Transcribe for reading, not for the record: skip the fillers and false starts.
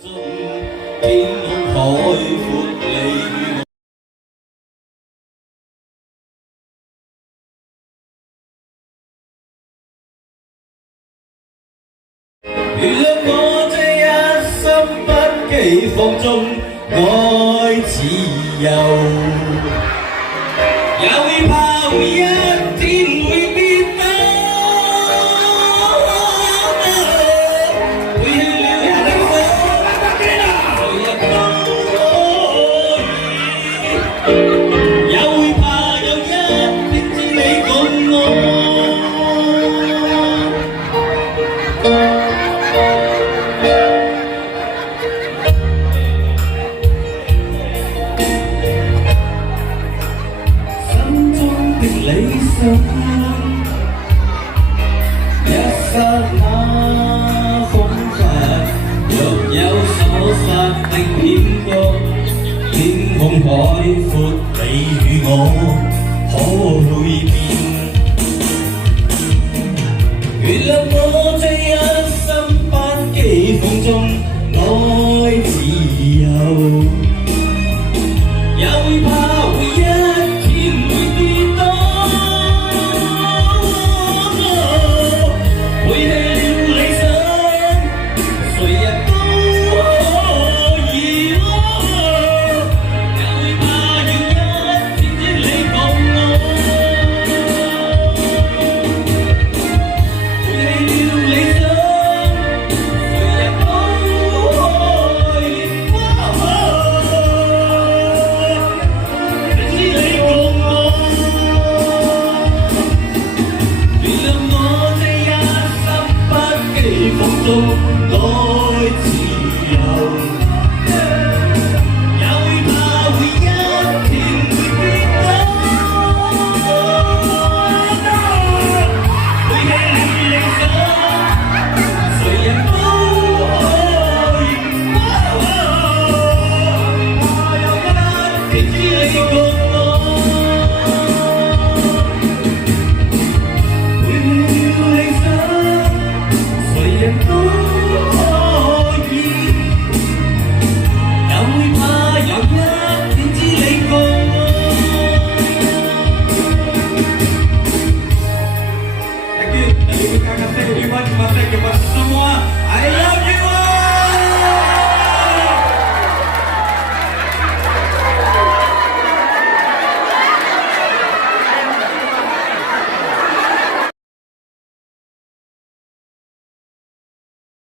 天空海阔，你與我。原諒我這一生不羈放縱，愛自由，也會怕會一天會跌倒。背棄了理想，誰人都可以，也會怕有一天知你共我。理想，一剎那恍惚，若有所失的險惡，天空海闊，你與我可會變？原諒我這一生不羈放縱，愛自由，也會怕會一天會跌倒。愛自